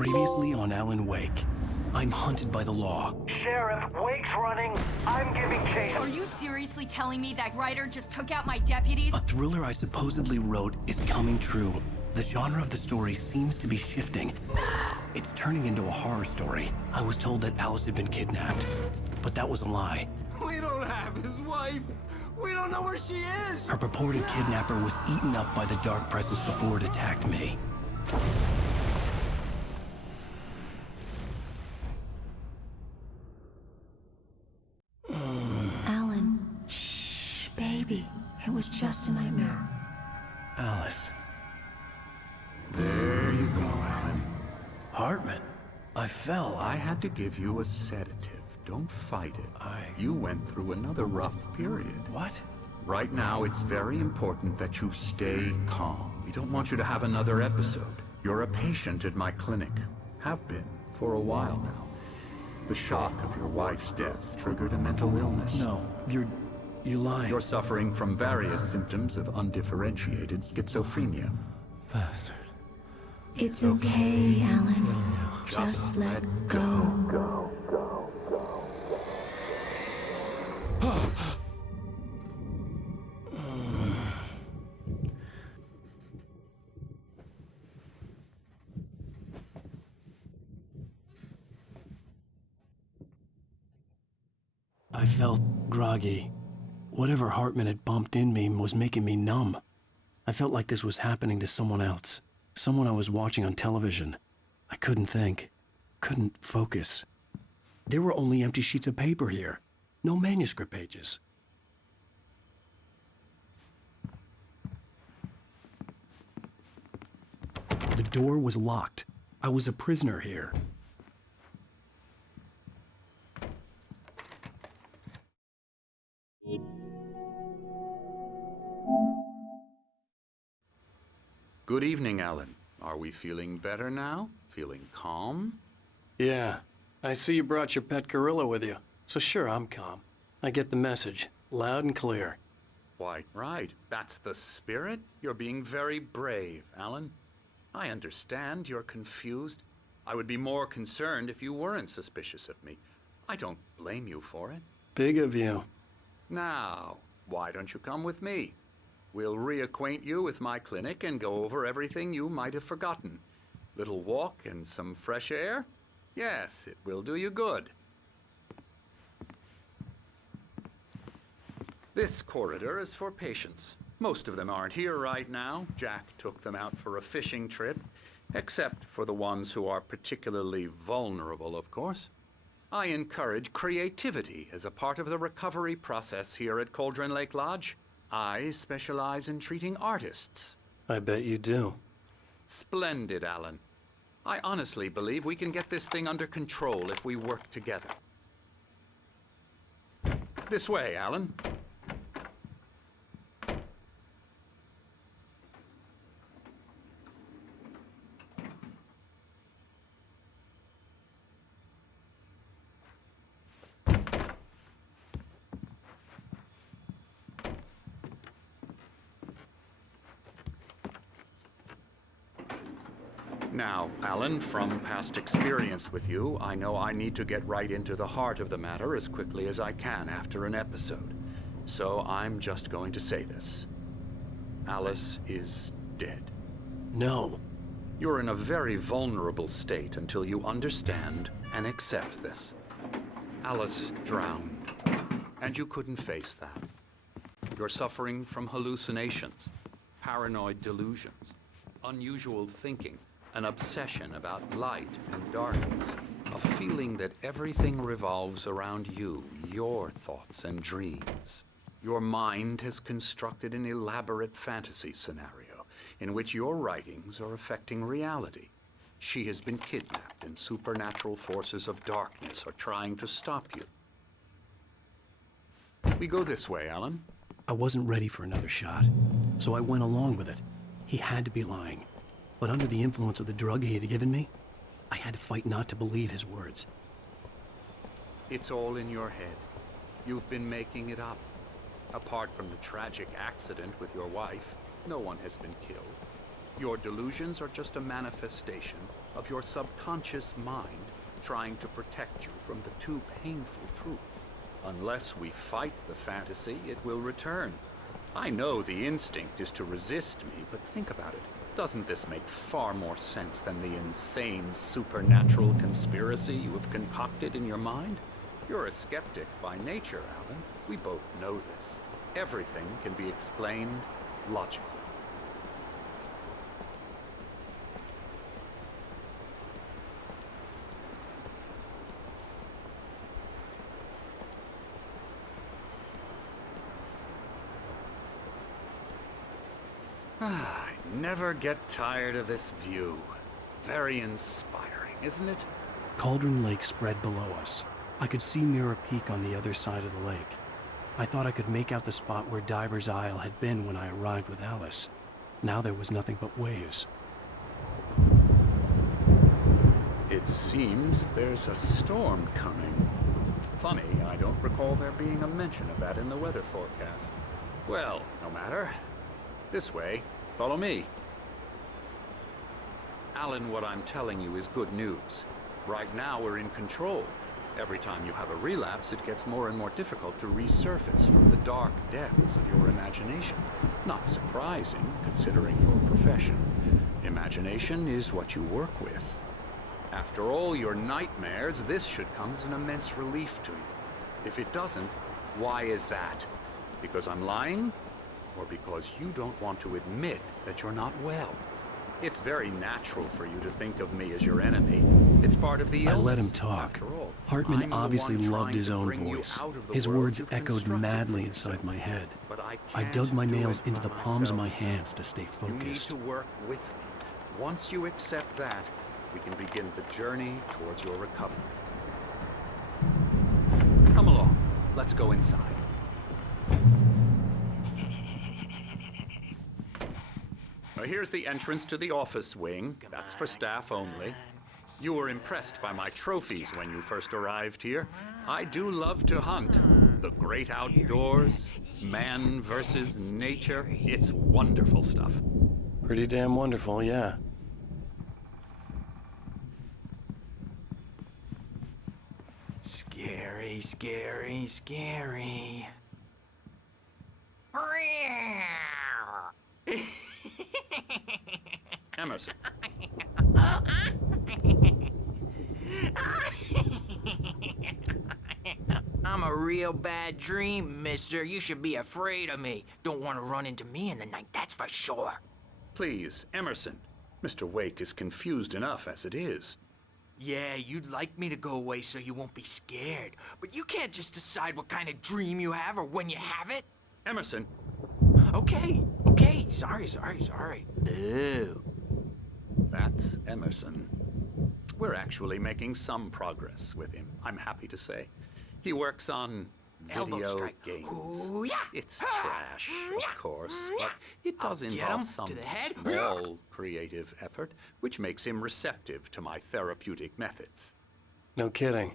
Previously on Alan Wake. I'm hunted by the law. Sheriff, Wake's running. I'm giving chase. Are you seriously telling me that writer just took out my deputies? A thriller I supposedly wrote is coming true. The genre of the story seems to be shifting. It's turning into a horror story. I was told that Alice had been kidnapped, but that was a lie. We don't have his wife. We don't know where she is. Her purported kidnapper was eaten up by the dark presence before it attacked me. Alan, shh, baby. It was just a nightmare. Alice. There you go, Alan. Hartman. I fell. I had to give you a sedative. Don't fight it. You went through another rough period. What? Right now, it's very important that you stay calm. We don't want you to have another episode. You're a patient at my clinic. Have been for a while now. The shock of your wife's death triggered a mental illness. No, you're lying. You're suffering from various symptoms of undifferentiated schizophrenia. Bastard. It's okay, Alan. Just let go. I felt groggy. Whatever Hartman had bumped in me was making me numb. I felt like this was happening to someone else. Someone I was watching on television. I couldn't think. Couldn't focus. There were only empty sheets of paper here. No manuscript pages. The door was locked. I was a prisoner here. Good evening, Alan. Are we feeling better now? Feeling calm? Yeah. I see you brought your pet gorilla with you. So sure, I'm calm. I get the message. Loud and clear. Quite right. That's the spirit. You're being very brave, Alan. I understand you're confused. I would be more concerned if you weren't suspicious of me. I don't blame you for it. Big of you. Now, why don't you come with me? We'll reacquaint you with my clinic and go over everything you might have forgotten. Little walk and some fresh air? Yes, it will do you good. This corridor is for patients. Most of them aren't here right now. Jack took them out for a fishing trip, except for the ones who are particularly vulnerable, of course. I encourage creativity as a part of the recovery process here at Cauldron Lake Lodge. I specialize in treating artists. I bet you do. Splendid, Alan. I honestly believe we can get this thing under control if we work together. This way, Alan. Now, Alan, from past experience with you, I know I need to get right into the heart of the matter as quickly as I can after an episode. So I'm just going to say this. Alice is dead. No. You're in a very vulnerable state until you understand and accept this. Alice drowned, and you couldn't face that. You're suffering from hallucinations, paranoid delusions, unusual thinking, an obsession about light and darkness, a feeling that everything revolves around you, your thoughts and dreams. Your mind has constructed an elaborate fantasy scenario in which your writings are affecting reality. She has been kidnapped and supernatural forces of darkness are trying to stop you. We go this way, Alan. I wasn't ready for another shot, so I went along with it. He had to be lying. But under the influence of the drug he had given me, I had to fight not to believe his words. It's all in your head. You've been making it up. Apart from the tragic accident with your wife, no one has been killed. Your delusions are just a manifestation of your subconscious mind trying to protect you from the too painful truth. Unless we fight the fantasy, it will return. I know the instinct is to resist me, but think about it. Doesn't this make far more sense than the insane supernatural conspiracy you have concocted in your mind? You're a skeptic by nature, Alan. We both know this. Everything can be explained logically. I never get tired of this view. Very inspiring, isn't it? Cauldron Lake spread below us. I could see Mirror Peak on the other side of the lake. I thought I could make out the spot where Diver's Isle had been when I arrived with Alice. Now there was nothing but waves. It seems there's a storm coming. Funny, I don't recall there being a mention of that in the weather forecast. Well, no matter. This way. Follow me. Alan, what I'm telling you is good news. Right now, we're in control. Every time you have a relapse, it gets more and more difficult to resurface from the dark depths of your imagination. Not surprising, considering your profession. Imagination is what you work with. After all your nightmares, this should come as an immense relief to you. If it doesn't, why is that? Because I'm lying? Or because you don't want to admit that you're not well? It's very natural for you to think of me as your enemy. It's part of the illness. I let him talk. After all, Hartman I'm the obviously one loved trying his to own bring you voice. out of the His world words you've echoed constructed madly for inside yourself. my head. But I I can't dug my do nails it into by the palms of my myself. hands to stay You need focused. to work with me. Once you accept that, we can begin the journey towards your recovery. Come along. Let's go inside. Now, here's the entrance to the office wing. That's for staff only. You were impressed by my trophies when you first arrived here. I do love to hunt. The great outdoors, man versus nature. It's wonderful stuff. Pretty damn wonderful, yeah. Scary, scary, scary. Emerson. I'm a real bad dream, mister. You should be afraid of me. Don't want to run into me in the night, that's for sure. Please, Emerson. Mr. Wake is confused enough as it is. Yeah, you'd like me to go away so you won't be scared. But you can't just decide what kind of dream you have or when you have it. Emerson, Okay, sorry. Ew. that's Emerson. We're actually making some progress with him, I'm happy to say. He works on Elbow video strike. games. Ooh, yeah. It's trash, of course, but it does I'll get involve him some to the head. small creative effort, which makes him receptive to my therapeutic methods. No kidding.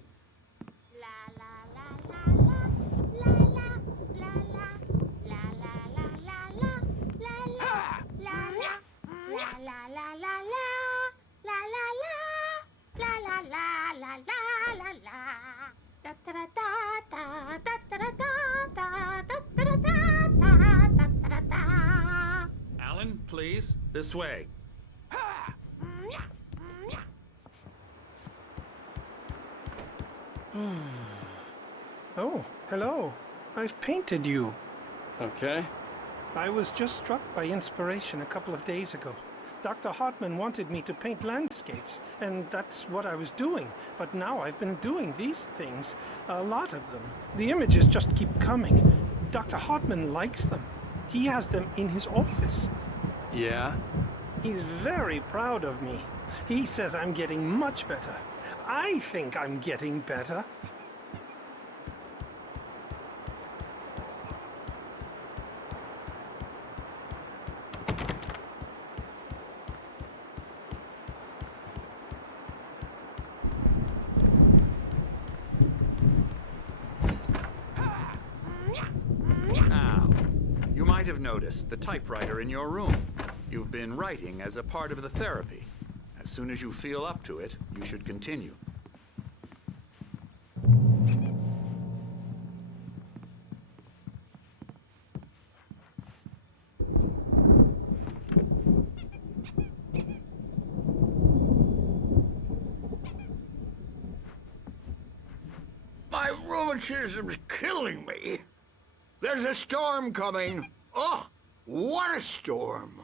Alan, please, this way. Oh, hello. I've painted you. Okay. I was just struck by inspiration a couple of days ago. Dr. Hartman wanted me to paint landscapes, and that's what I was doing. But now I've been doing these things, a lot of them. The images just keep coming. Dr. Hartman likes them. He has them in his office. Yeah? He's very proud of me. He says I'm getting much better. I think I'm getting better. Now, you might have noticed the typewriter in your room. You've been writing as a part of the therapy. As soon as you feel up to it, you should continue. My rheumatism's killing me. There's a storm coming. Oh, what a storm.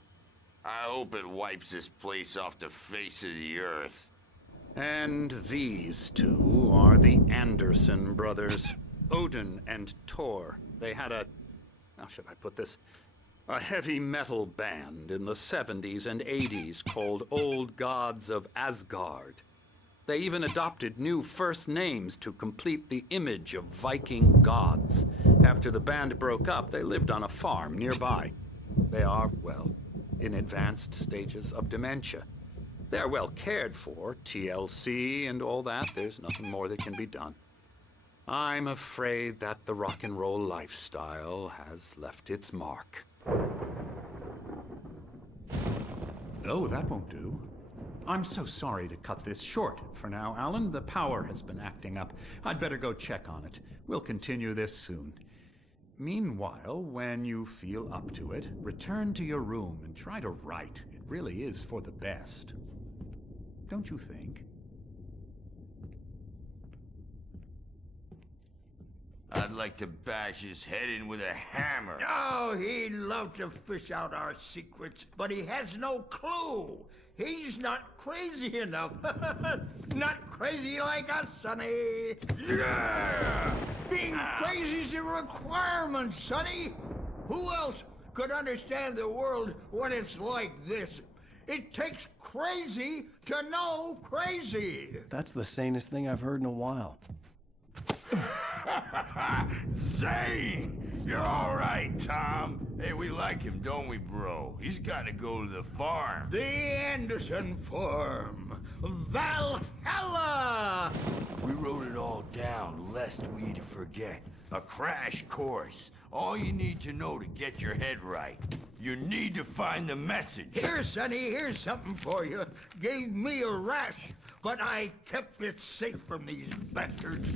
I hope it wipes this place off the face of the earth. And these two are the Anderson brothers, Odin and Tor. They had a, how should I put this? A heavy metal band in the 70s and 80s called Old Gods of Asgard. They even adopted new first names to complete the image of Viking gods. After the band broke up, they lived on a farm nearby. They are, well, in advanced stages of dementia. They're well cared for, TLC and all that. There's nothing more that can be done. I'm afraid that the rock and roll lifestyle has left its mark. Oh, that won't do. I'm so sorry to cut this short for now, Alan. The power has been acting up. I'd better go check on it. We'll continue this soon. Meanwhile, when you feel up to it, return to your room and try to write. It really is for the best. Don't you think? I'd like to bash his head in with a hammer. Oh, he'd love to fish out our secrets, but he has no clue. He's not crazy enough. Not crazy like us, Sonny. Yeah! Being crazy's a requirement, Sonny. Who else could understand the world when it's like this? It takes crazy to know crazy. That's the sanest thing I've heard in a while. Zane! You're all right, Tom. Hey, we like him, don't we, bro? He's got to go to the farm. The Anderson farm. Valhalla! We wrote it all down, lest we forget. A crash course. All you need to know to get your head right. You need to find the message. Here, Sonny, here's something for you. Gave me a rash, but I kept it safe from these bastards.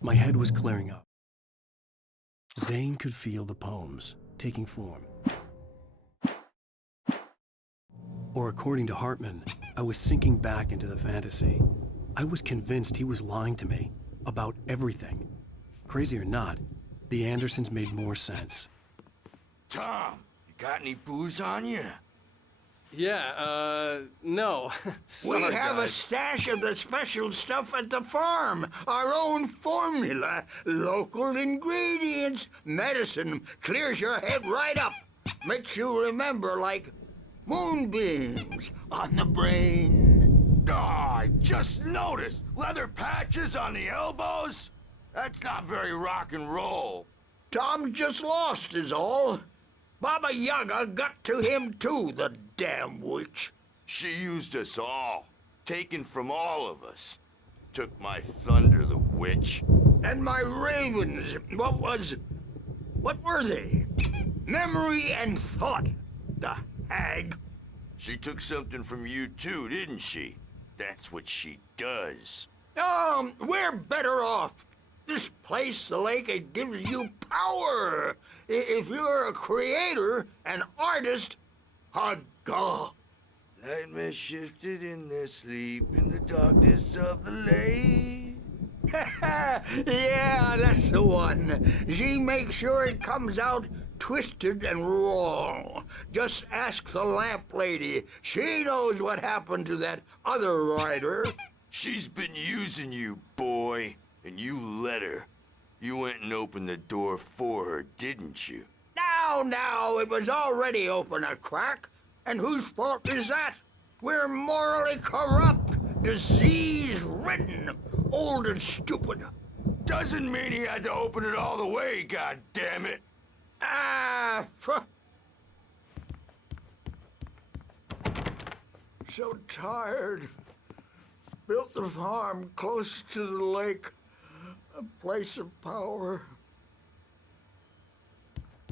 My head was clearing up. Zane could feel the poems taking form. Or according to Hartman, I was sinking back into the fantasy. I was convinced he was lying to me about everything. Crazy or not, the Andersons made more sense. Tom, you got any booze on you? Yeah, no. We Sorry, have a guys. stash of the special stuff at the farm. Our own formula. Local ingredients. Medicine clears your head right up. Makes you remember like moonbeams on the brain. Oh, I just noticed. Leather patches on the elbows? That's not very rock and roll. Tom just lost is all. Baba Yaga got to him too, the damn witch. She used us all. Taken from all of us. Took my thunder, the witch. And my ravens, what were they? Memory and thought, the hag. She took something from you too, didn't she? That's what she does. We're better off. This place, the lake, it gives you power. If you're a creator, an artist, a god. Nightmare shifted in their sleep in the darkness of the lake. Yeah, that's the one. She makes sure it comes out twisted and wrong. Just ask the lamp lady. She knows what happened to that other writer. She's been using you, boy. And you let her. You went and opened the door for her, didn't you? Now, it was already open a crack. And whose fault is that? We're morally corrupt, disease-ridden, old and stupid. Doesn't mean he had to open it all the way, goddammit. So tired. Built the farm close to the lake. A place of power.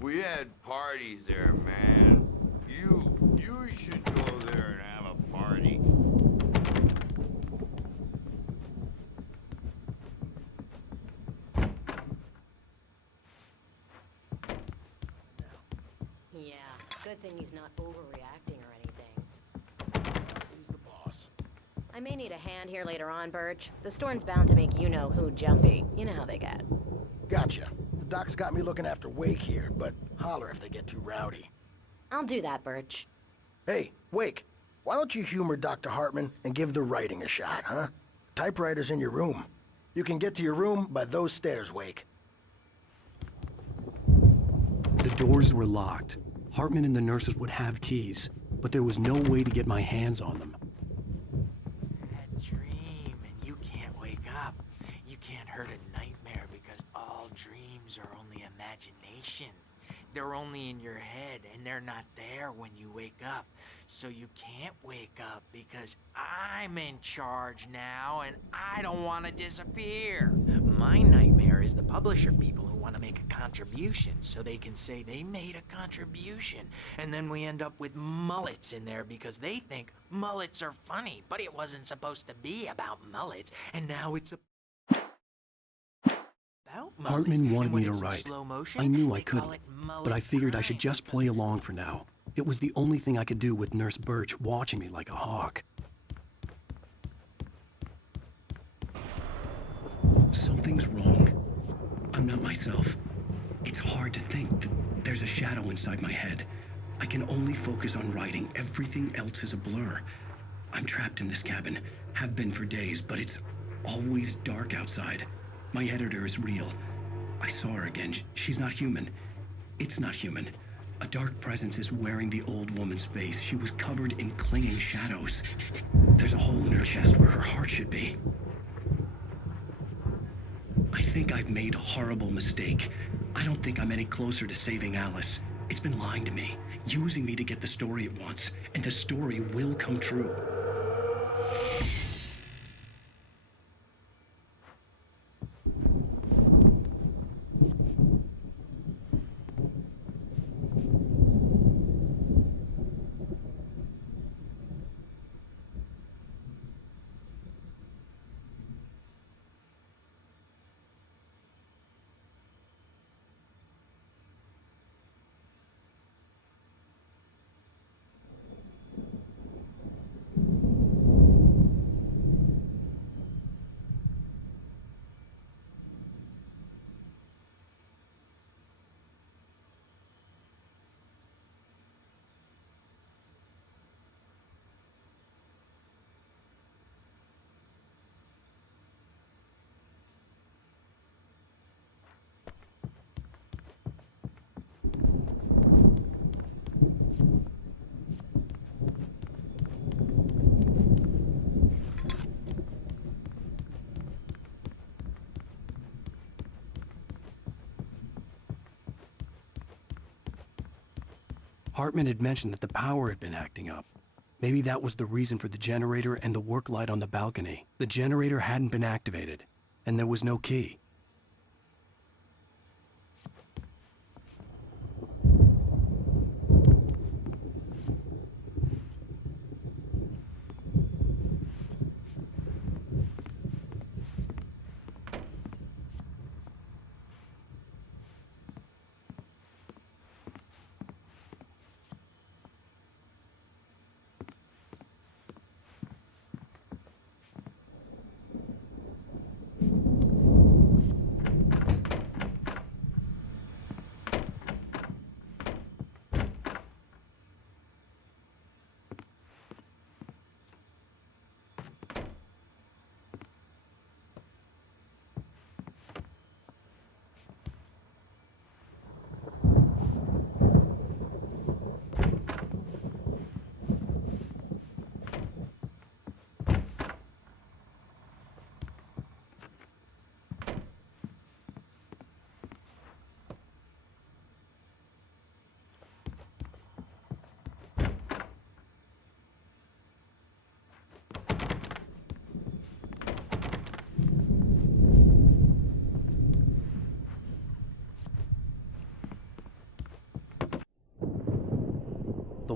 We had parties there, man. You should go there and have a party. Yeah, good thing he's not overreacting or anything. He's the boss. I may need a hand here later on, Birch. The storm's bound to make you-know-who jumpy. You know how they get. Gotcha. The doc's got me looking after Wake here, but holler if they get too rowdy. I'll do that, Birch. Hey, Wake, why don't you humor Dr. Hartman and give the writing a shot, huh? Typewriter's in your room. You can get to your room by those stairs, Wake. The doors were locked. Hartman and the nurses would have keys, but there was no way to get my hands on them. That dream, and you can't wake up. You can't hurt a nightmare because all dreams are only imagination. They're only in your head, and they're not there when you wake up. So you can't wake up because I'm in charge now, and I don't want to disappear. My nightmare is the publisher people who want to make a contribution so they can say they made a contribution. And then we end up with mullets in there because they think mullets are funny, but it wasn't supposed to be about mullets, and now it's a... Hartman wanted me to write. I knew I couldn't, but I figured I should just play along for now. It was the only thing I could do with Nurse Birch watching me like a hawk. Something's wrong. I'm not myself. It's hard to think. There's a shadow inside my head. I can only focus on writing. Everything else is a blur. I'm trapped in this cabin. Have been for days, but it's always dark outside. My editor is real. I saw her again. She's not human. It's not human. A dark presence is wearing the old woman's face. She was covered in clinging shadows. There's a hole in her chest where her heart should be. I think I've made a horrible mistake. I don't think I'm any closer to saving Alice. It's been lying to me, using me to get the story it wants, and the story will come true. Hartman had mentioned that the power had been acting up. Maybe that was the reason for the generator and the work light on the balcony. The generator hadn't been activated, and there was no key.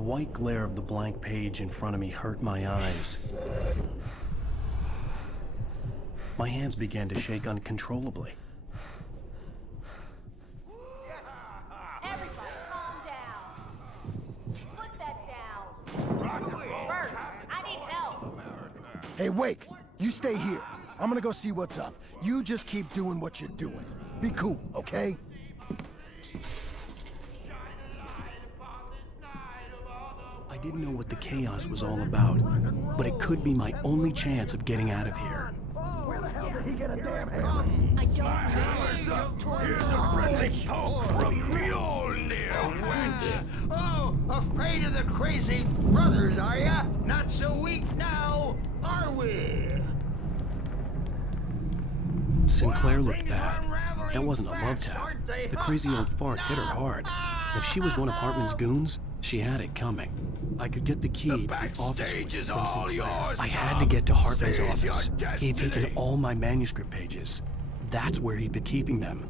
white glare of the blank page in front of me hurt my eyes. My hands began to shake uncontrollably. Everybody, calm down. Put that down. Bert, I need help. Hey, Wake, you stay here. I'm gonna go see what's up. You just keep doing what you're doing. Be cool, okay? I didn't know what the chaos was all about, but it could be my only chance of getting out of here. Where the hell did he get a damn I don't know. Here's a friendly poke from Mjolnir, wench. Oh, afraid of the crazy brothers, are ya? Not so weak now, are we? Sinclair looked bad. That wasn't a love tap. The crazy old fart hit her hard. If she was one of Hartman's goons, she had it coming. I could get the key to the office from Sinclair. I had to get to Hartman's office. He had taken all my manuscript pages. That's where he'd been keeping them.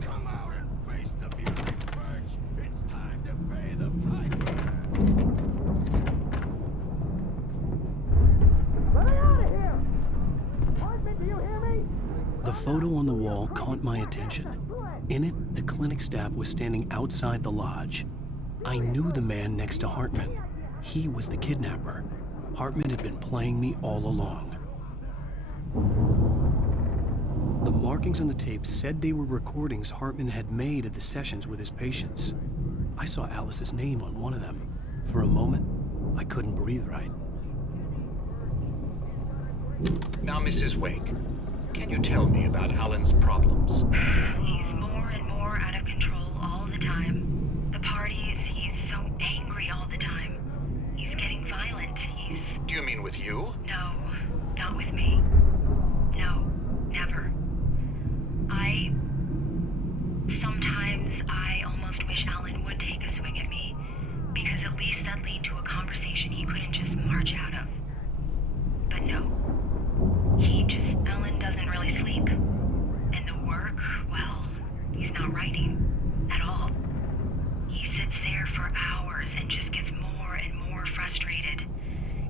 Come out and face the music, Birch. It's time to pay the piper. Let me out of here! Hartman, do you hear me? The photo on the wall caught my attention. In it, the clinic staff was standing outside the lodge. I knew the man next to Hartman. He was the kidnapper. Hartman had been playing me all along. The markings on the tape said they were recordings Hartman had made of the sessions with his patients. I saw Alice's name on one of them. For a moment, I couldn't breathe right. Now, Mrs. Wake, can you tell me about Alan's problems? He's more and more out of control all the time. The parties, he's so angry all the time. He's getting violent. Do you mean with you? No, not with me. No, never. Sometimes I almost wish Alan would take a swing at me, because at least that lead to a conversation he couldn't just march out of. But no. Alan doesn't really sleep. And the work, well, he's not writing at all. He sits there for hours and just gets more and more frustrated.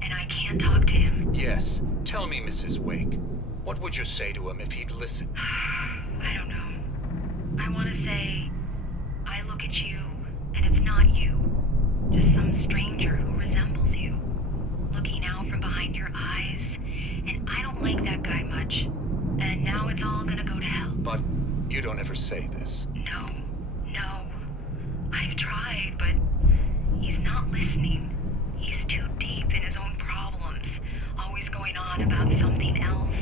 And I can't talk to him. Yes. Tell me, Mrs. Wake. What would you say to him if he'd listen? I don't know. I want to say, I look at you, and it's not you. Just some stranger who resembles you. Looking out from behind your eyes. And I don't like that guy much. And now it's all gonna go to hell. But you don't ever say this. No. I've tried, but he's not listening. He's too deep in his own problems, always going on about something else.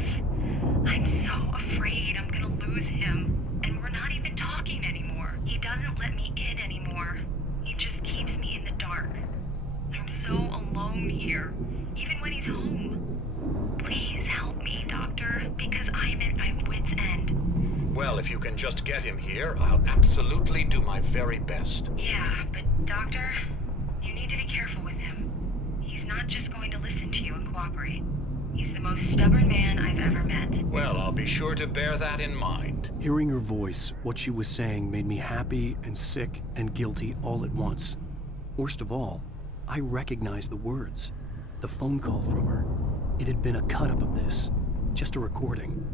I'm so afraid I'm gonna lose him, and we're not even talking anymore. He doesn't let me in anymore. He just keeps me in the dark. I'm so alone here, even when he's home. Please help me, Doctor, because I'm at my wit's end. Well, if you can just get him here, I'll absolutely do my very best. Yeah, but Doctor, you need to be careful with him. He's not just going to listen to you and cooperate. He's the most stubborn man I've ever met. Well, I'll be sure to bear that in mind. Hearing her voice, what she was saying made me happy and sick and guilty all at once. Worst of all, I recognized the words. The phone call from her. It had been a cut-up of this. Just a recording.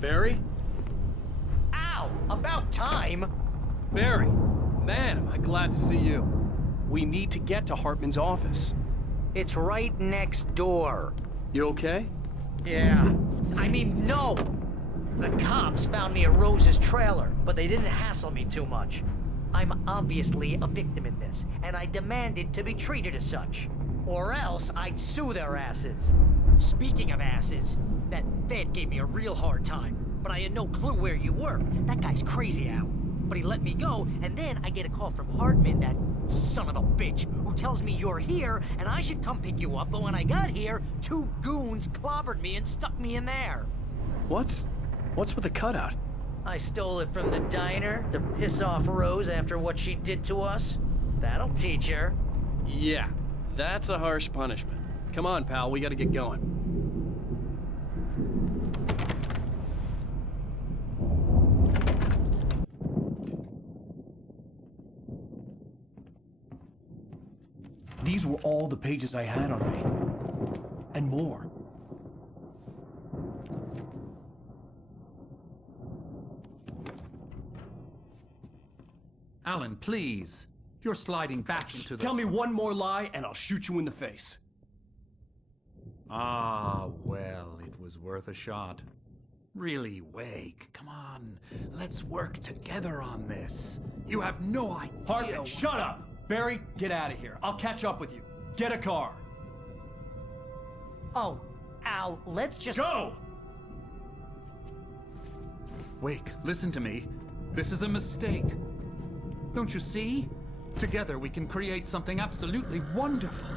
Barry? Ow! About time! Barry, man, am I glad to see you. We need to get to Hartman's office. It's right next door. You okay? Yeah. I mean, no! The cops found me at Rose's trailer, but they didn't hassle me too much. I'm obviously a victim in this, and I demanded to be treated as such. Or else I'd sue their asses. Speaking of asses, That Fed gave me a real hard time, but I had no clue where you were. That guy's crazy, Al. But he let me go, and then I get a call from Hartman, that son of a bitch, who tells me you're here, and I should come pick you up, but when I got here, 2 goons clobbered me and stuck me in there. What's with the cutout? I stole it from the diner to piss off Rose after what she did to us. That'll teach her. Yeah, that's a harsh punishment. Come on, pal, we gotta get going. These were all the pages I had on me. And more. Alan, please. You're sliding back into the... Tell me one more lie and I'll shoot you in the face. Ah, well, it was worth a shot. Really, Wake, come on. Let's work together on this. You have no idea... Hartman, shut up! Barry, get out of here. I'll catch up with you. Get a car. Oh, Al, let's just... Go! Wake, listen to me. This is a mistake. Don't you see? Together we can create something absolutely wonderful.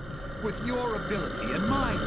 With your ability and mine.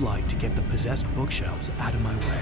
Light to get the possessed bookshelves out of my way.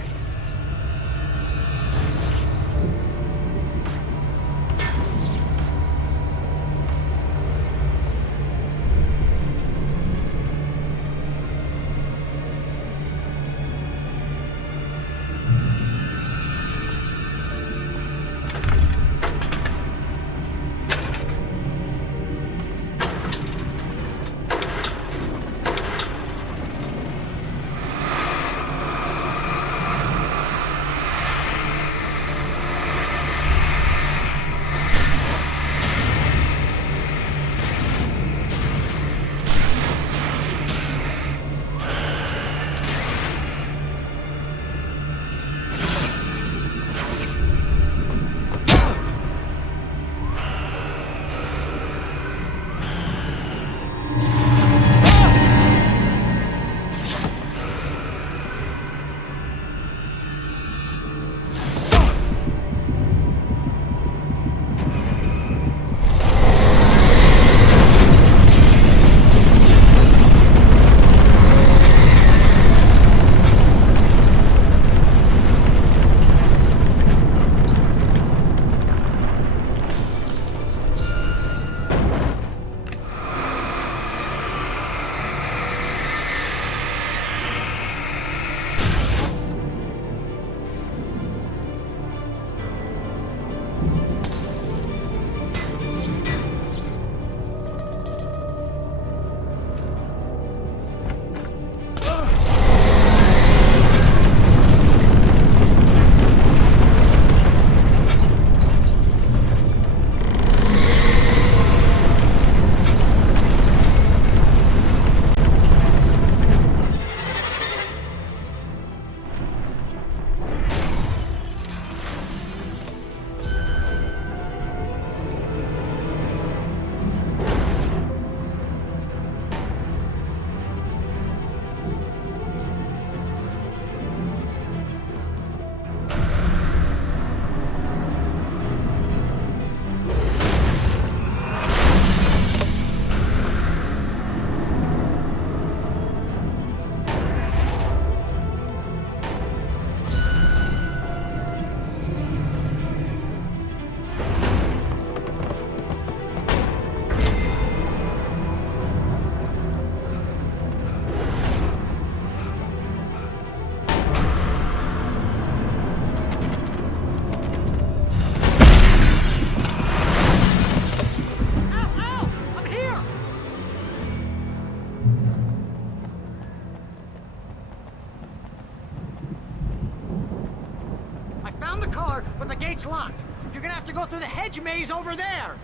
here, but the gate's locked. You're gonna have to go through the hedge maze over there.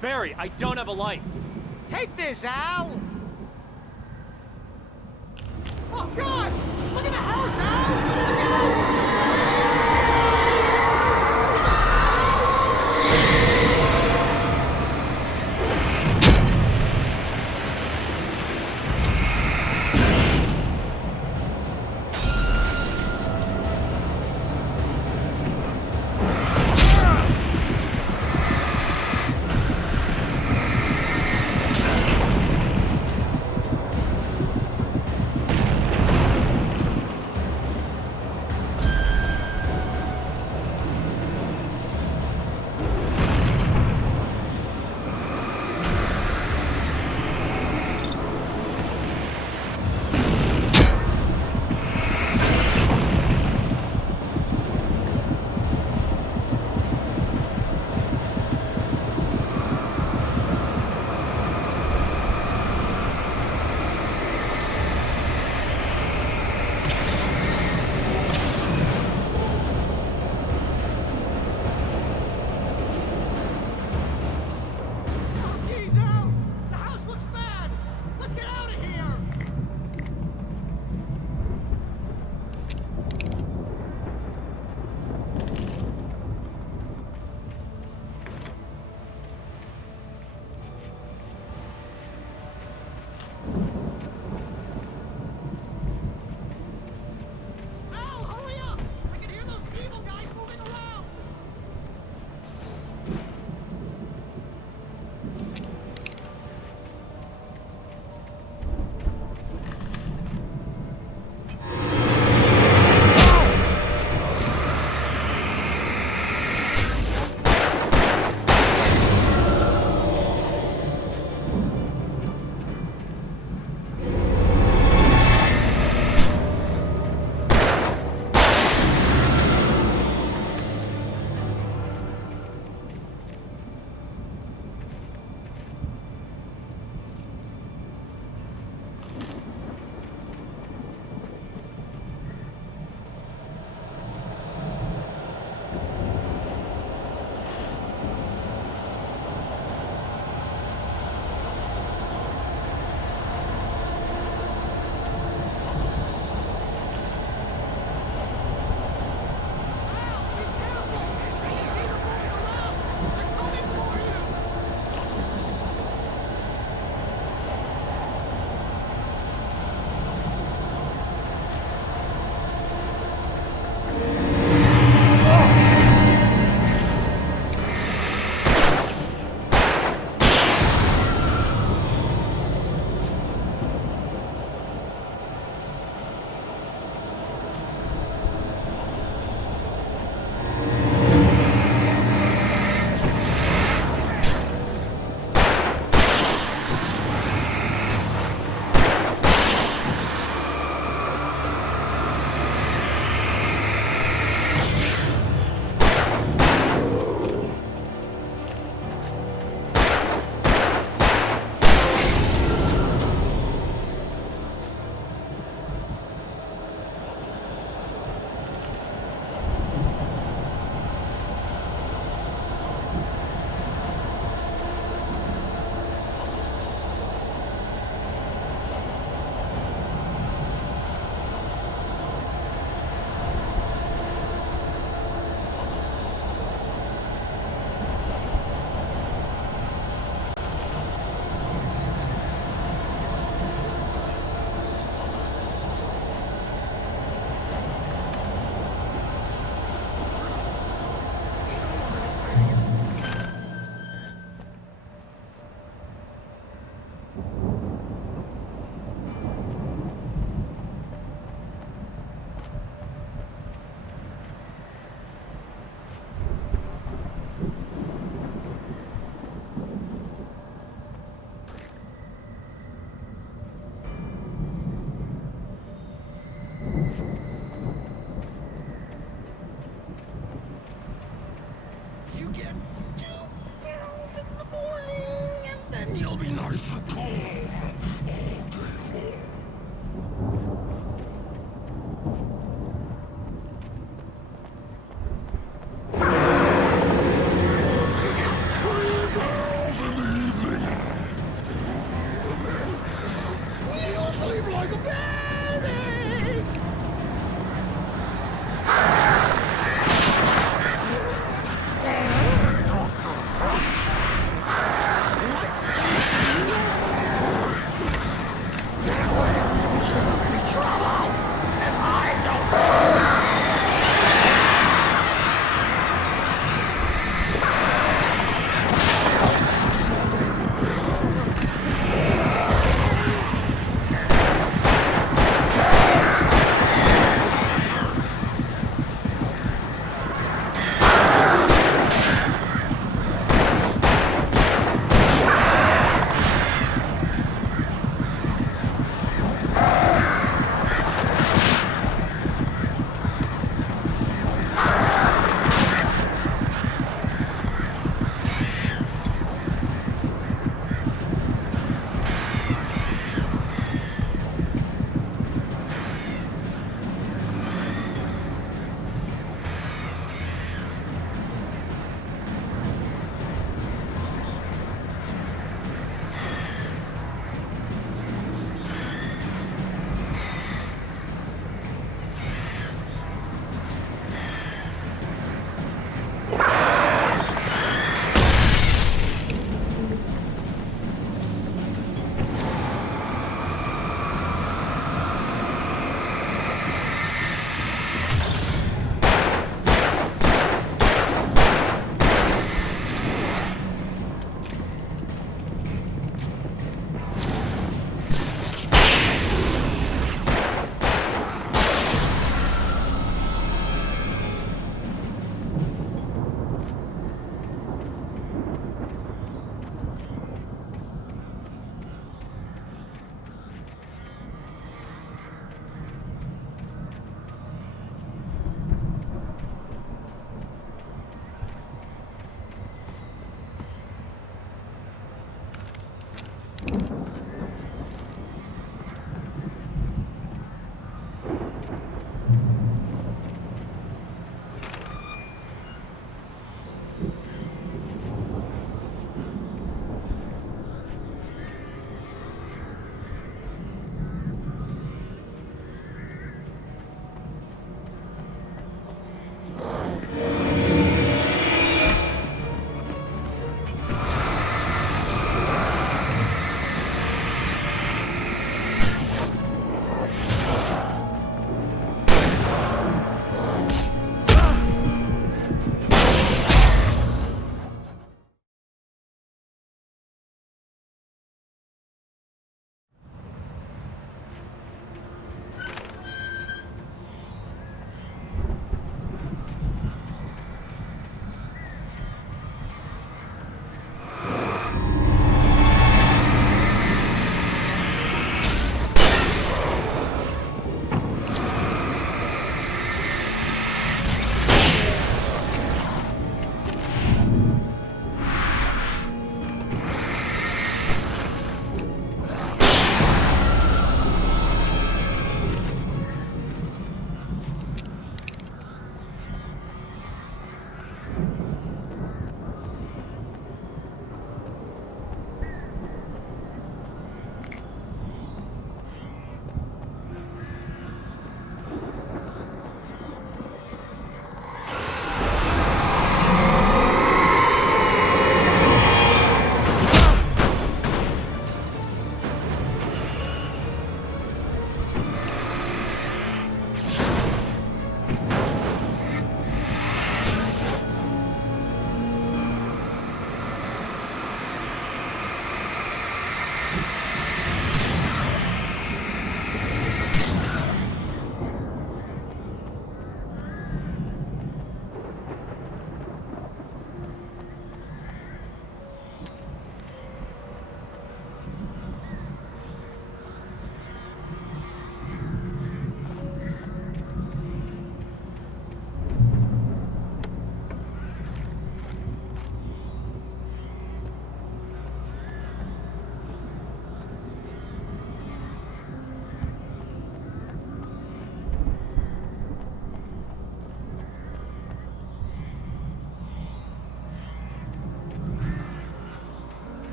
Barry, I don't have a light. Take this, Al. Oh, God! Look at the house, Al! Look out!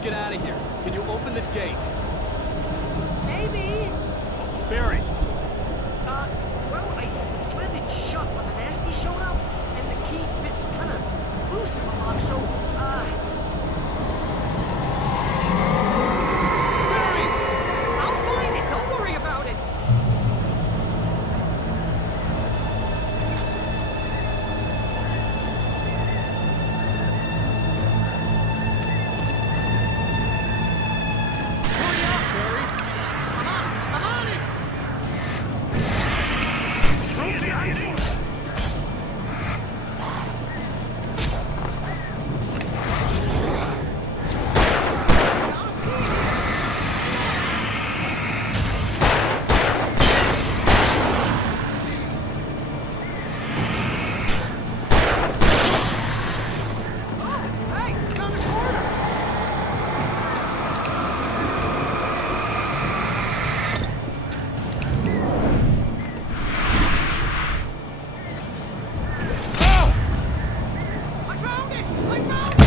Let's get out of here. Can you open this gate? Maybe. Barry! Well, I slammed it shut when the nasty showed up, and the key fits kind of loose in the lock, so, Barry! I'll find it. Don't worry about it. Hurry up, Barry! I'm on it. Hey, found a corner. I found it! I found it!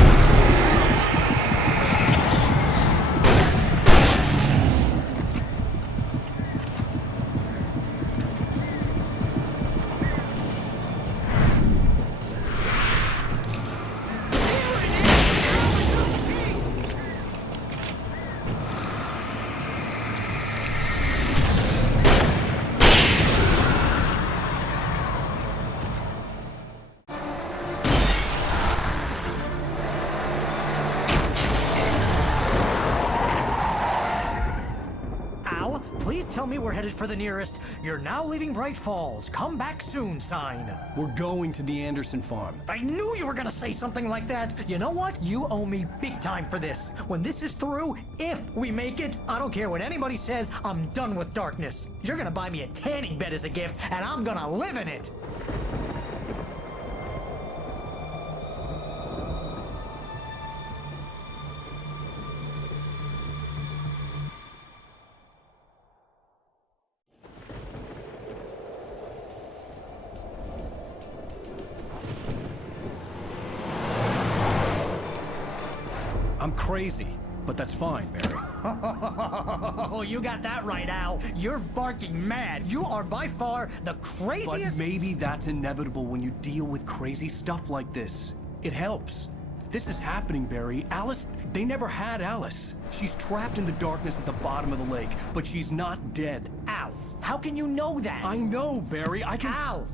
Al, please tell me we're headed for the nearest "You're now leaving Bright Falls. Come back soon" sign. We're going to the Anderson farm. I knew you were gonna say something like that. You know what? You owe me big time for this. When this is through, if we make it, I don't care what anybody says, I'm done with darkness. You're gonna buy me a tanning bed as a gift, and I'm gonna live in it. I'm crazy, but that's fine, Barry. Oh, you got that right, Al. You're barking mad. You are by far the craziest. But maybe that's inevitable when you deal with crazy stuff like this. It helps. This is happening, Barry. Alice, they never had Alice. She's trapped in the darkness at the bottom of the lake, but she's not dead. Al, how can you know that? I know, Barry. I can... Al,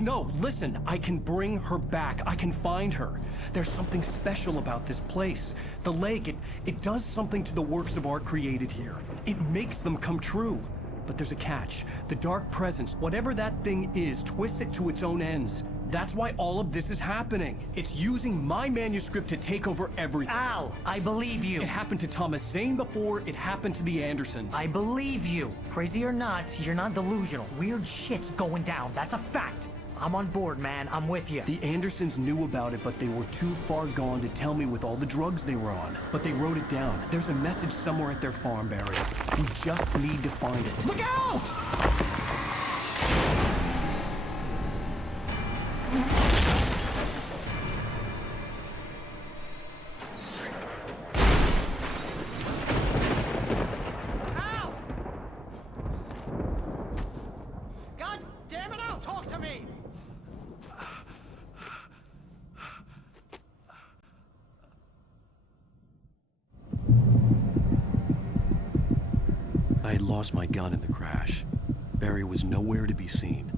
No, listen. I can bring her back. I can find her. There's something special about this place. The lake, it does something to the works of art created here. It makes them come true. But there's a catch. The dark presence, whatever that thing is, twists it to its own ends. That's why all of this is happening. It's using my manuscript to take over everything. Al, I believe you. It happened to Thomas Zane before, it happened to the Andersons. I believe you. Crazy or not, you're not delusional. Weird shit's going down. That's a fact. I'm on board, man. I'm with you. The Andersons knew about it, but they were too far gone to tell me with all the drugs they were on. But they wrote it down. There's a message somewhere at their farm, Barry. We just need to find it. Look out! Al! God damn it, Al! Talk to me! I had lost my gun in the crash. Barry was nowhere to be seen.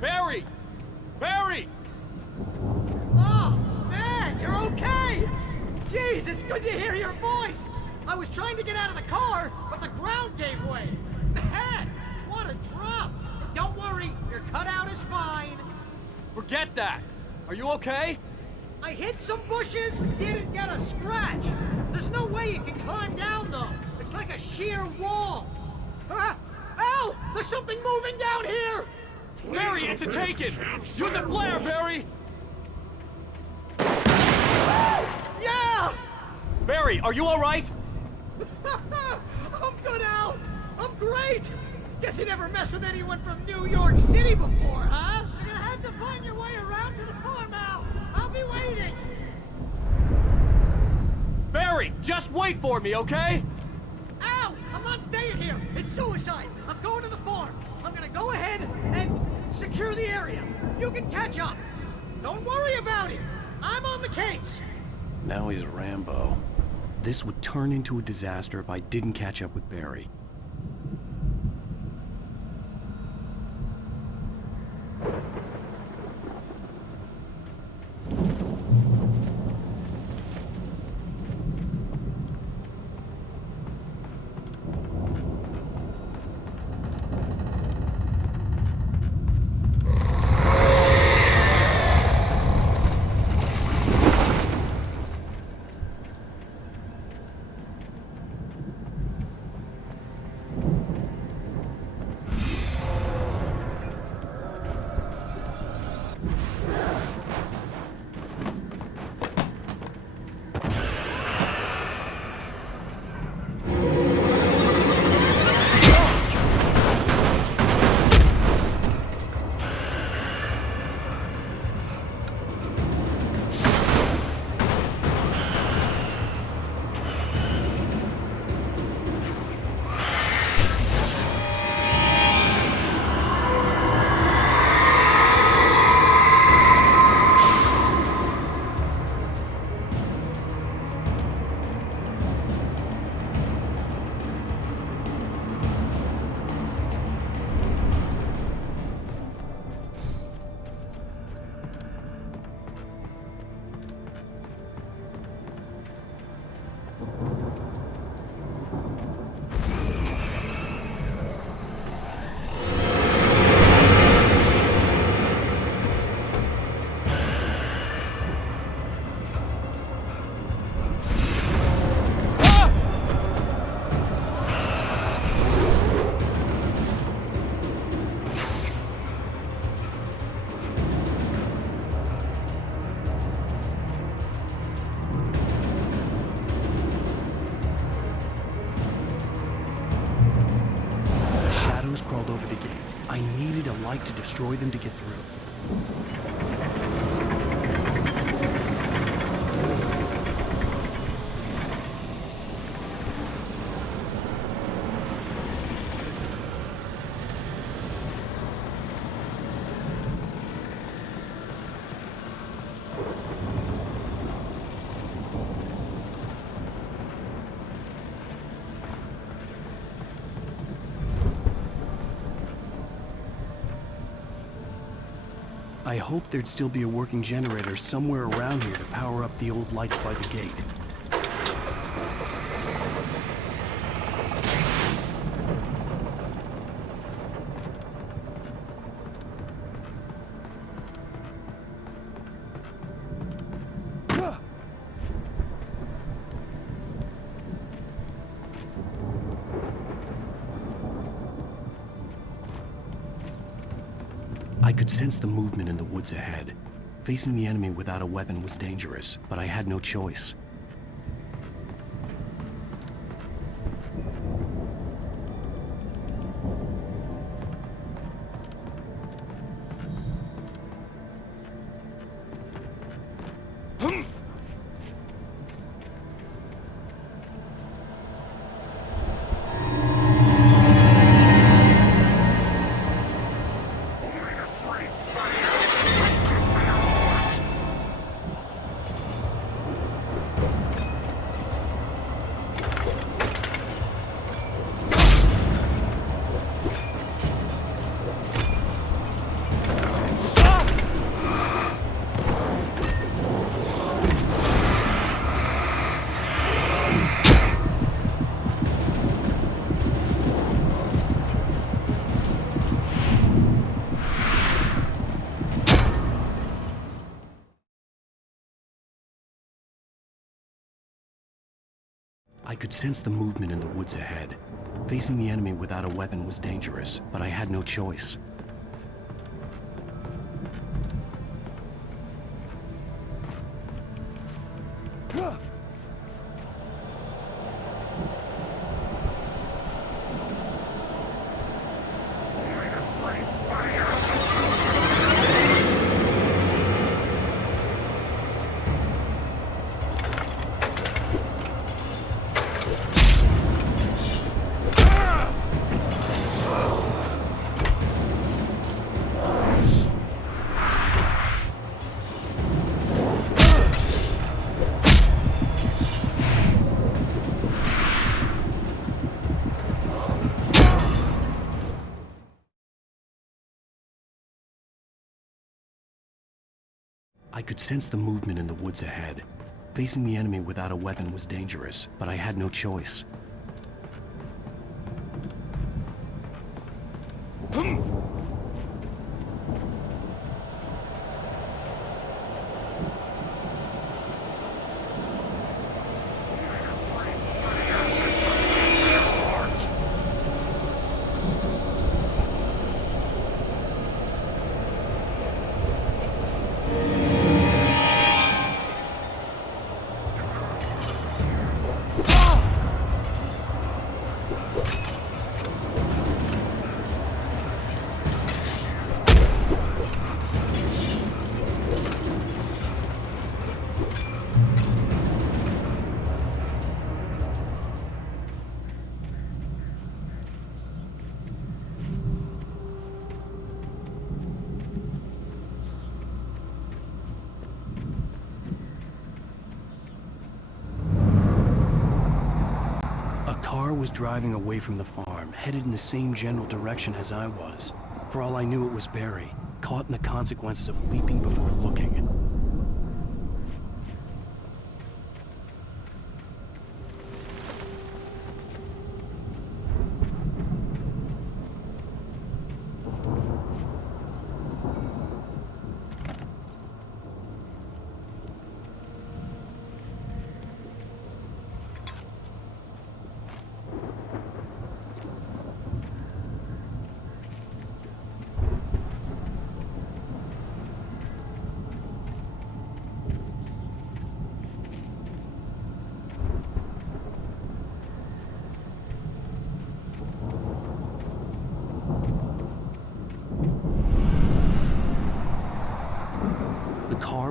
Barry! Barry! Oh, man, you're okay! Jeez, it's good to hear your voice! I was trying to get out of the car, but the ground gave way. Man, what a drop! Don't worry, your cutout is fine. Forget that! Are you okay? I hit some bushes, didn't get a scratch. There's no way you can climb down, though. It's like a sheer wall. Ah! Al! There's something moving down here! Barry, it's a taken! Use a flare, Barry! Yeah! Barry, are you alright? I'm good, Al! I'm great! Guess you never messed with anyone from New York City before, huh? I'm gonna have to find Just wait for me, okay? Al! I'm not staying here! It's suicide! I'm going to the farm! I'm gonna go ahead and secure the area! You can catch up! Don't worry about it! I'm on the case! Now he's Rambo. This would turn into a disaster if I didn't catch up with Barry. Crawled over the gate. I needed a light to destroy them to get through. I hoped there'd still be a working generator somewhere around here to power up the old lights by the gate. I could sense the movement in the woods ahead. Facing the enemy without a weapon was dangerous, but I had no choice. I could sense the movement in the woods ahead. Facing the enemy without a weapon was dangerous, but I had no choice. I could sense the movement in the woods ahead. Facing the enemy without a weapon was dangerous, but I had no choice. Was driving away from the farm, headed in the same general direction as I was. For all I knew, it was Barry, caught in the consequences of leaping before looking.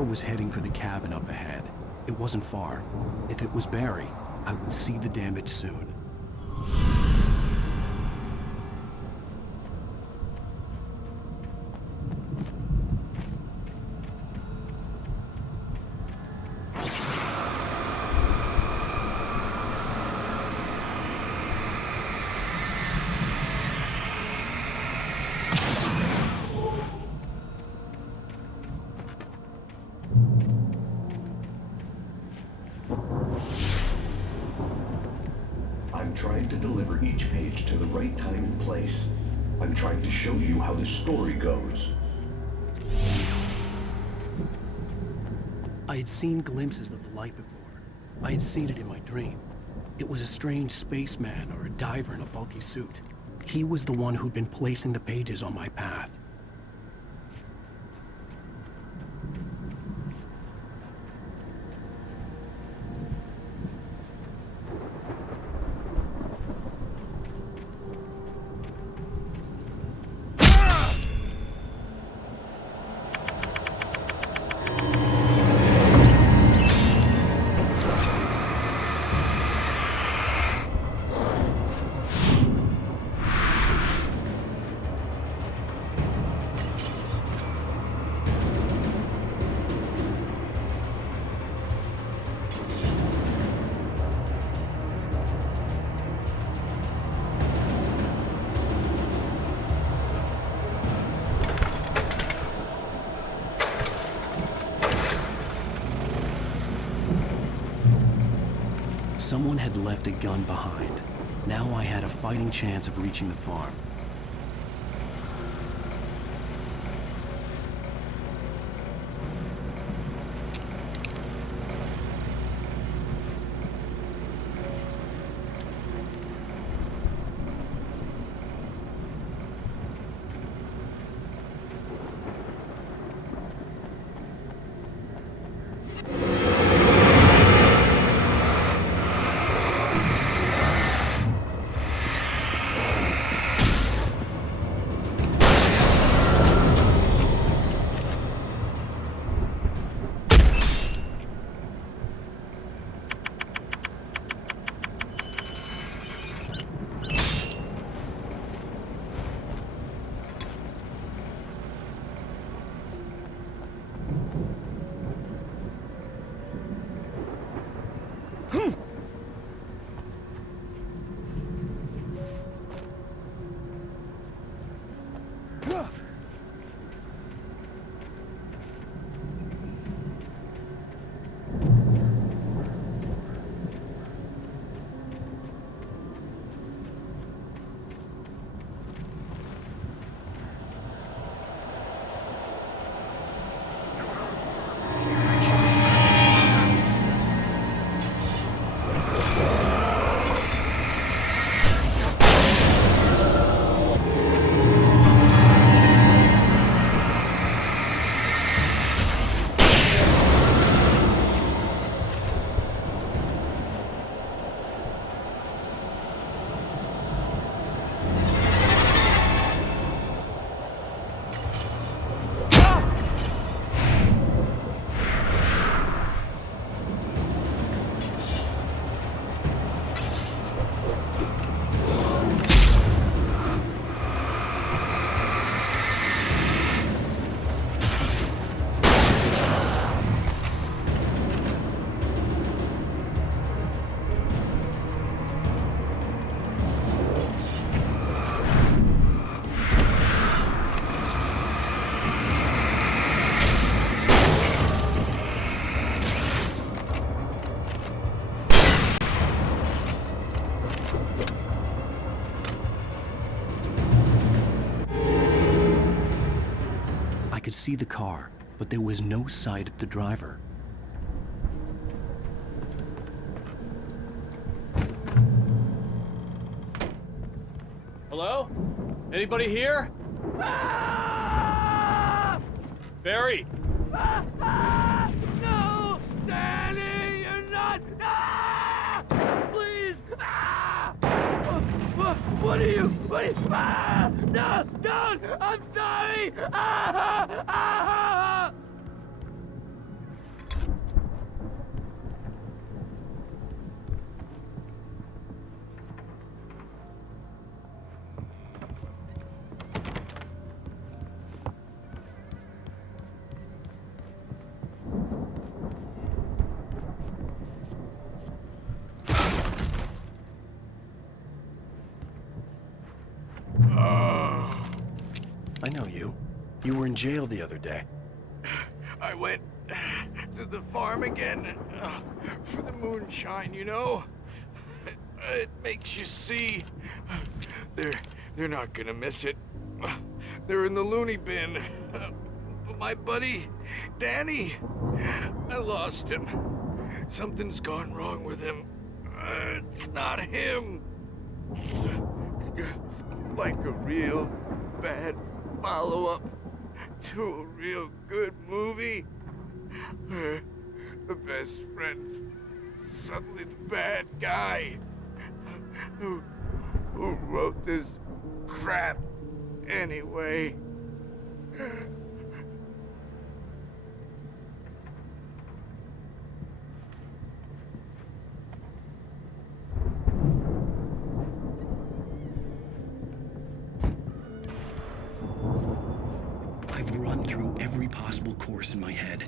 Was heading for the cabin up ahead. It wasn't far. If it was Barry, I would see the damage soon. I'm trying to deliver each page to the right time and place. I'm trying to show you how the story goes. I had seen glimpses of the light before. I had seen it in my dream. It was a strange spaceman or a diver in a bulky suit. He was the one who'd been placing the pages on my path. Someone had left a gun behind. Now I had a fighting chance of reaching the farm. could see the car, but there was no sight of the driver. Hello? Anybody here? Barry! No! Danny, you're not! Ah! Please! Ah! What are you? Ah! No! Don't! I'm sorry! Ah! Ah! I know you. You were in jail the other day. I went to the farm again for the moonshine, you know? It makes you see. They're not gonna miss it. They're in the loony bin. But my buddy, Danny, I lost him. Something's gone wrong with him. It's not him. Like a real bad follow-up to a real good movie. The best friend's suddenly the bad guy. Who wrote this crap anyway? I've run through every possible course in my head.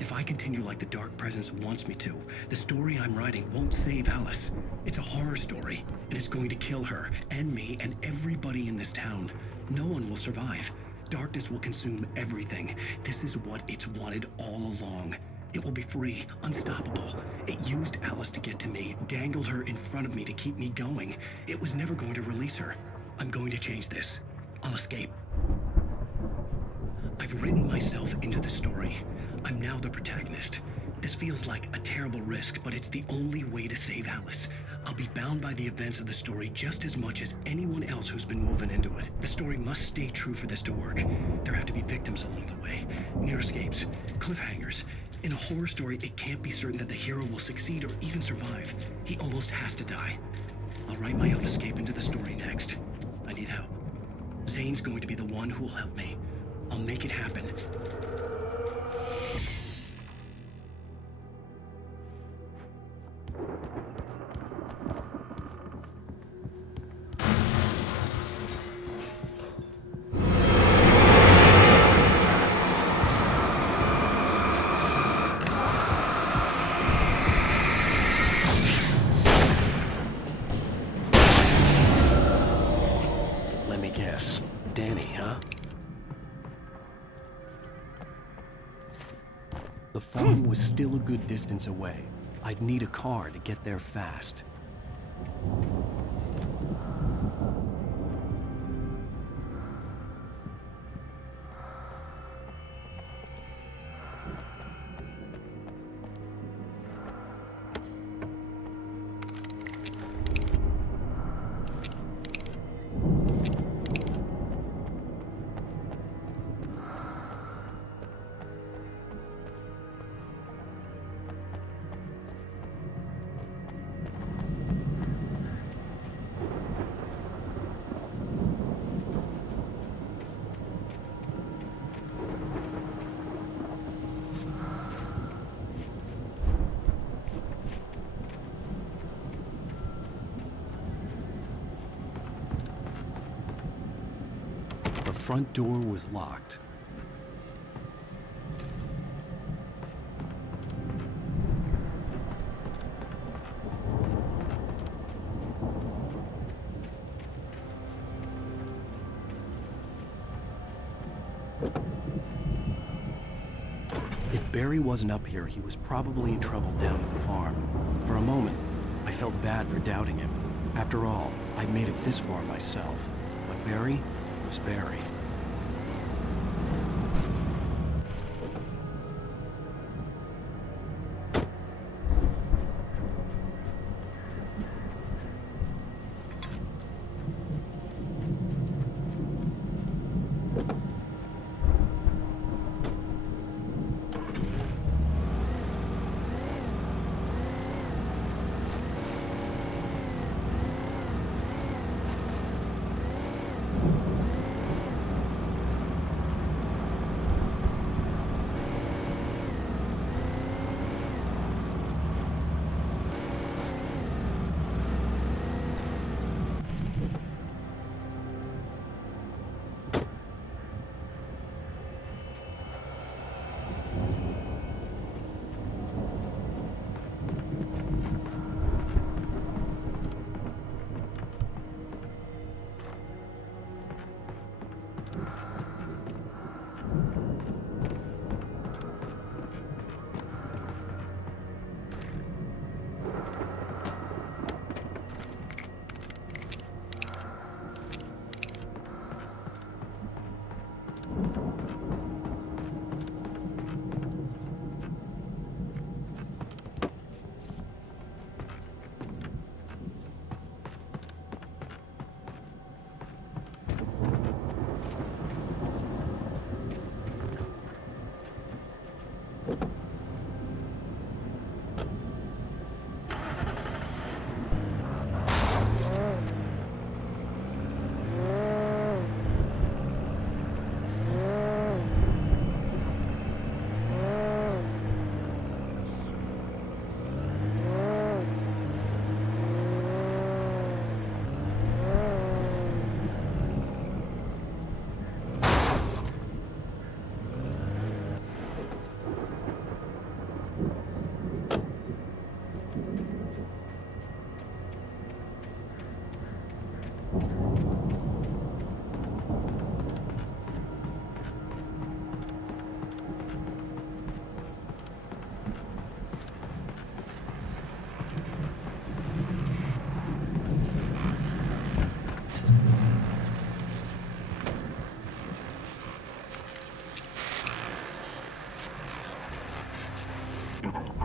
If I continue like the Dark Presence wants me to, the story I'm writing won't save Alice. It's a horror story, and it's going to kill her, and me, and everybody in this town. No one will survive. Darkness will consume everything. This is what it's wanted all along. It will be free, unstoppable. It used Alice to get to me, dangled her in front of me to keep me going. It was never going to release her. I'm going to change this. I'll escape. I've written myself into the story. I'm now the protagonist. This feels like a terrible risk, but it's the only way to save Alice. I'll be bound by the events of the story just as much as anyone else who's been woven into it. The story must stay true for this to work. There have to be victims along the way, near escapes, cliffhangers. In a horror story, it can't be certain that the hero will succeed or even survive. He almost has to die. I'll write my own escape into the story next. I need help. Zane's going to be the one who'll help me. I'll make it happen. Let me guess. Danny, huh? The farm was still a good distance away. I'd need a car to get there fast. The front door was locked. If Barry wasn't up here, he was probably in trouble down at the farm. For a moment, I felt bad for doubting him. After all, I made it this far myself. But Barry was Barry.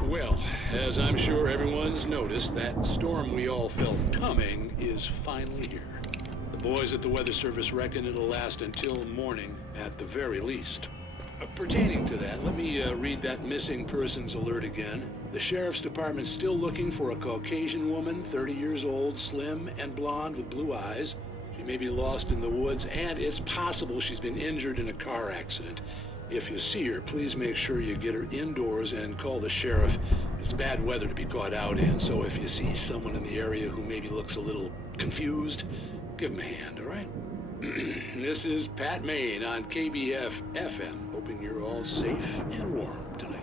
Well, as I'm sure everyone's noticed, that storm we all felt coming is finally here. The boys at the Weather Service reckon it'll last until morning at the very least. Pertaining to that, let me read that missing persons alert again. The Sheriff's Department's still looking for a Caucasian woman, 30 years old, slim and blonde with blue eyes. She may be lost in the woods, and it's possible she's been injured in a car accident. If you see her, please make sure you get her indoors and call the sheriff. It's bad weather to be caught out in, so if you see someone in the area who maybe looks a little confused, give him a hand, all right? This is Pat Maine on KBF FM, hoping you're all safe and warm tonight.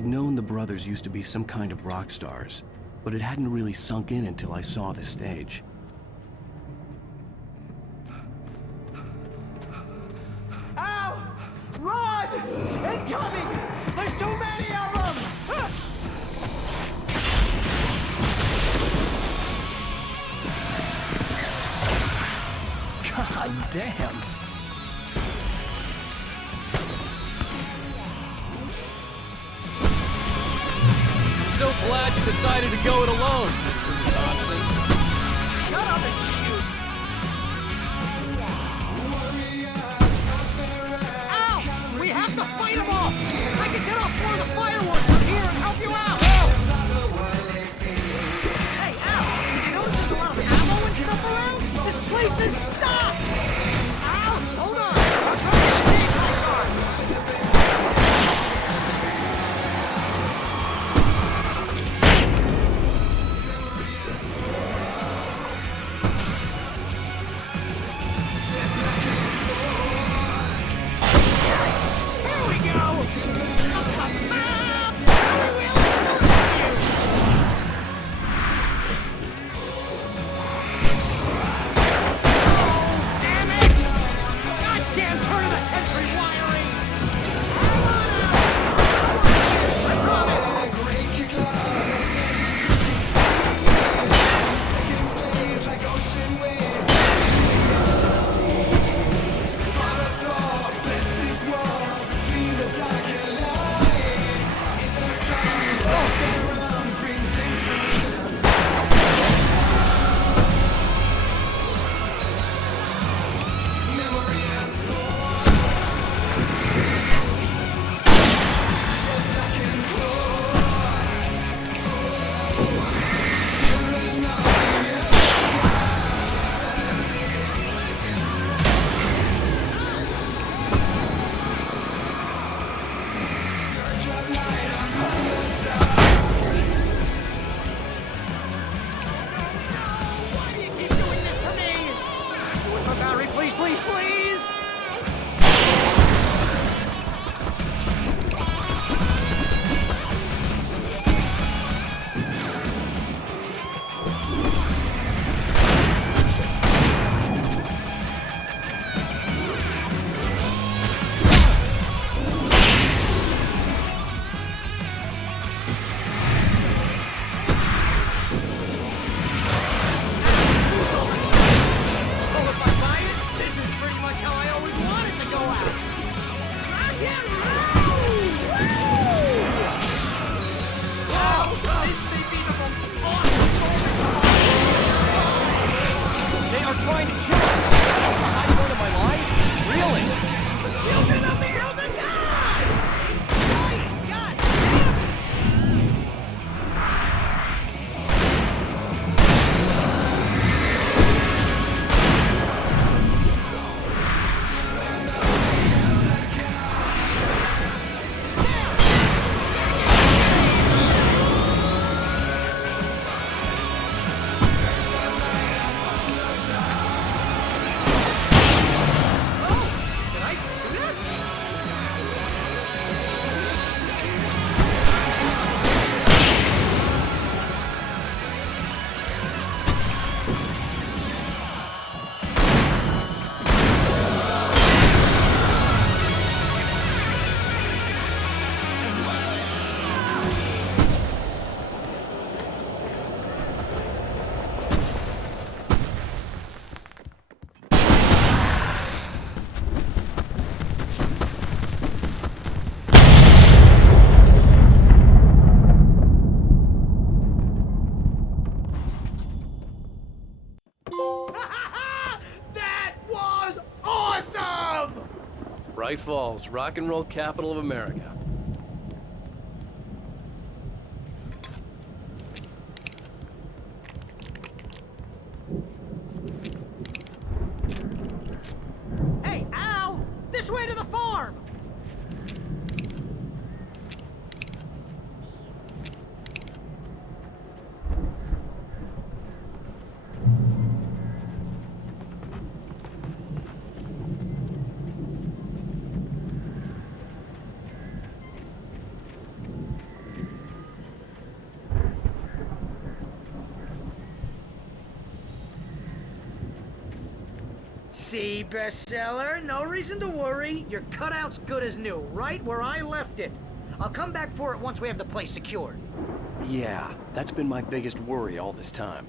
I'd known the brothers used to be some kind of rock stars, but it hadn't really sunk in until I saw the stage. Al! Run! Incoming! There's too many of them! God damn! So glad you decided to go it alone, Mr. Thompson. Shut up and shoot! Ow! We have to fight them off! I can set off one of the fireworks from here and help you out! Hey, Al! Did you notice there's a lot of ammo and stuff around? This place is stocked! Al! Hold on! I'll try to stay outside! Bright Falls, rock and roll capital of America. Hey, Al! This way to the farm! see, bestseller. No reason to worry. Your cutout's good as new, right where I left it. I'll come back for it once we have the place secured. Yeah, that's been my biggest worry all this time.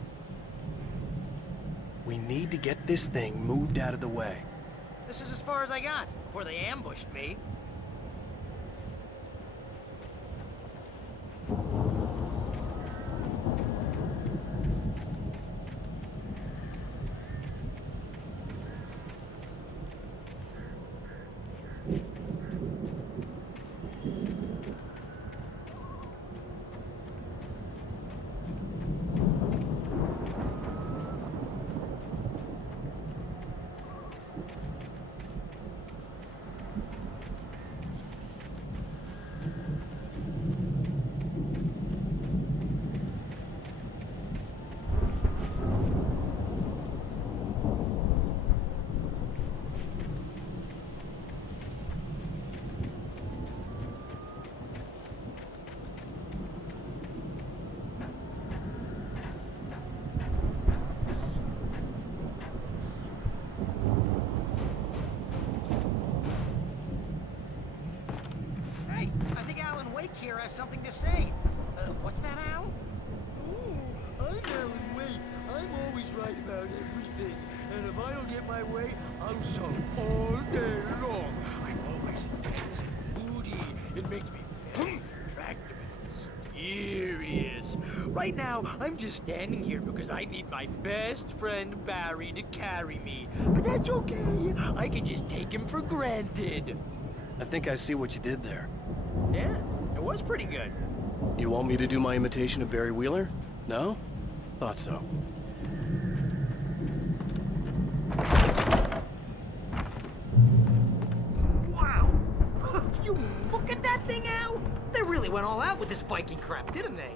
We need to get this thing moved out of the way. This is as far as I got before they ambushed me. Here has something to say. What's that, Al? I'm Alan Wake. I'm always right about everything. And if I don't get my way, I'll shout all day long. I'm always intense and moody. It makes me very attractive and mysterious. Right now, I'm just standing here because I need my best friend Barry to carry me. But that's okay. I can just take him for granted. I think I see what you did there. Yeah. It was pretty good. You want me to do my imitation of Barry Wheeler? No? Thought so. Wow! You look at that thing, Al! They really went all out with this Viking crap, didn't they?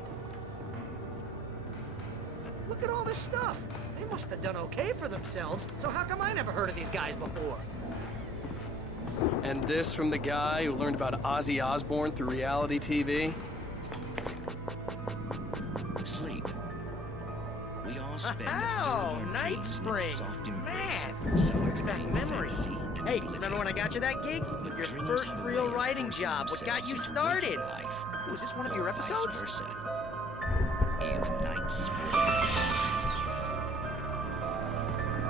Look at all this stuff. They must have done okay for themselves, so how come I never heard of these guys before? And this from the guy who learned about Ozzy Osbourne through reality TV? Sleep. We all spend Oh, Night Springs! Man, so brings back memories. Hey, remember when I got you that gig? Your first real writing job, what got you started? Was this one of your episodes? In Night Springs.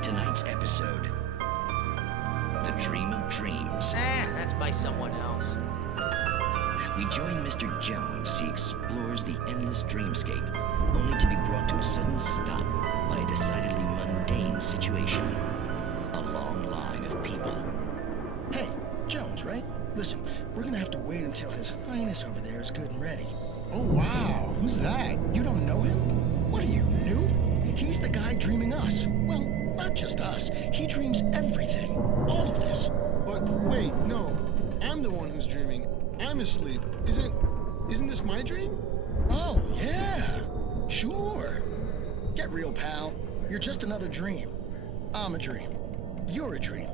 Tonight's episode. The Dream of Dreams. That's by someone else. We join Mr. Jones as he explores the endless dreamscape, only to be brought to a sudden stop by a decidedly mundane situation. A long line of people. Hey, Jones, right? Listen, we're gonna have to wait until His Highness over there is good and ready. Oh, wow. Who's that? You don't know him? What are you, new? He's the guy dreaming us. Well, not just us. He dreams everything. All of this. But wait, no. I'm the one who's dreaming. I'm asleep. Isn't this my dream? Oh, yeah. Sure. Get real, pal. You're just another dream. I'm a dream. You're a dream.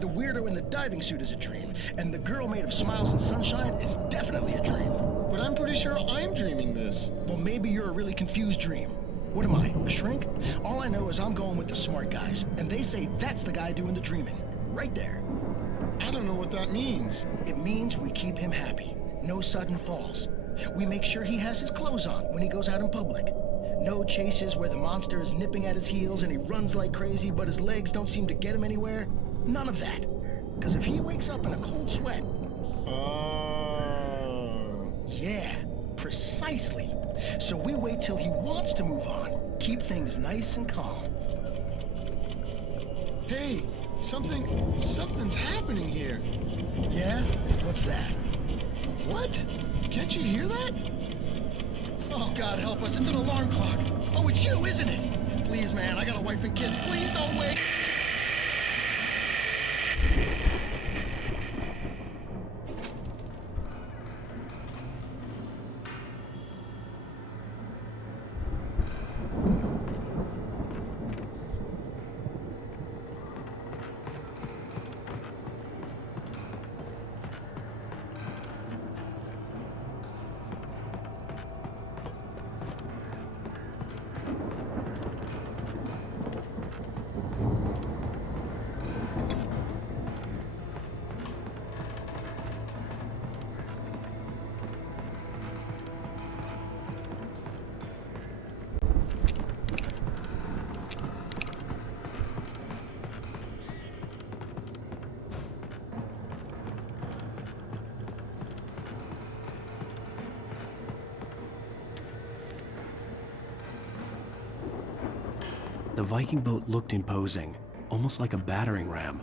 The weirdo in the diving suit is a dream, and the girl made of smiles and sunshine is definitely a dream. But I'm pretty sure I'm dreaming this. Well, maybe you're a really confused dream. What am I, a shrink? All I know is I'm going with the smart guys, and they say that's the guy doing the dreaming. Right there. I don't know what that means. It means we keep him happy. No sudden falls. We make sure he has his clothes on when he goes out in public. No chases where the monster is nipping at his heels and he runs like crazy, but his legs don't seem to get him anywhere. None of that. Because if he wakes up in a cold sweat... Yeah, precisely. So we wait till he wants to move on. Keep things nice and calm. Hey, something's happening here. Yeah? What's that? What? Can't you hear that? Oh, God help us, it's an alarm clock. Oh, it's you, isn't it? Please, man, I got a wife and kids. Please don't wait. The Viking boat looked imposing, almost like a battering ram.